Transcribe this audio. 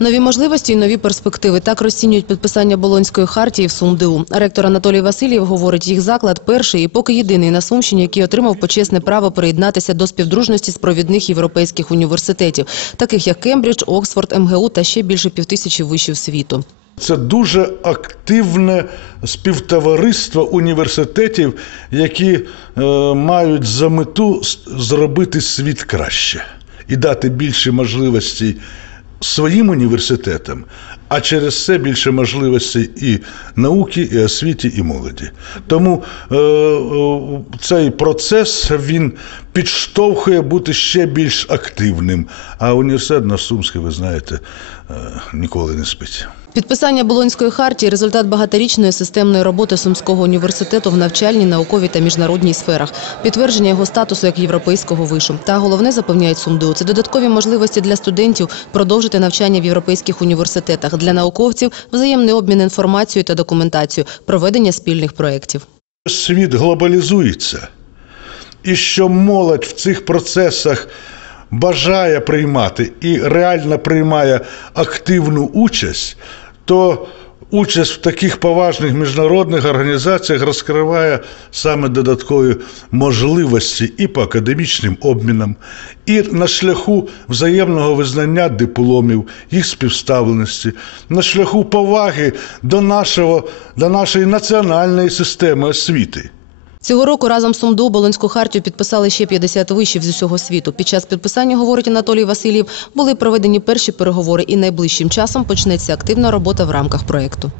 Нові можливості і нові перспективи так розцінюють підписання Болонської хартії в СумДУ. Ректор Анатолій Васильєв говорить, їх заклад перший і поки єдиний на Сумщині, який отримав почесне право приєднатися до співдружності з провідних європейських університетів, таких як Кембридж, Оксфорд, МГУ та ще більше півтисячі вишів світу. Це дуже активне співтовариство університетів, які е, мають за мету зробити світ краще і дати більше можливостей своїм університетам, а через це більше можливостей і науки, і освіті, і молоді. Тому е, е, цей процес він підштовхує бути ще більш активним. А університет на Сумський, ви знаєте, е, ніколи не спить. Підписання Болонської хартії – результат багаторічної системної роботи Сумського університету в навчальній, науковій та міжнародній сферах, підтвердження його статусу як європейського вишу. Та головне, запевняють СумДУ, це додаткові можливості для студентів продовжити навчання в європейських університетах, для науковців – взаємний обмін інформацією та документацією, проведення спільних проєктів. Світ глобалізується, і що молодь в цих процесах бажає приймати і реально приймає активну участь, то участь в таких поважних міжнародних організаціях розкриває саме додаткові можливості і по академічним обмінам, і на шляху взаємного визнання дипломів, їх співставленості, на шляху поваги до, нашого, до нашої національної системи освіти. Цього року разом з СумДУ Болонську хартію підписали ще 50 вишів з усього світу. Під час підписання, говорить Анатолій Васильєв, були проведені перші переговори і найближчим часом почнеться активна робота в рамках проєкту.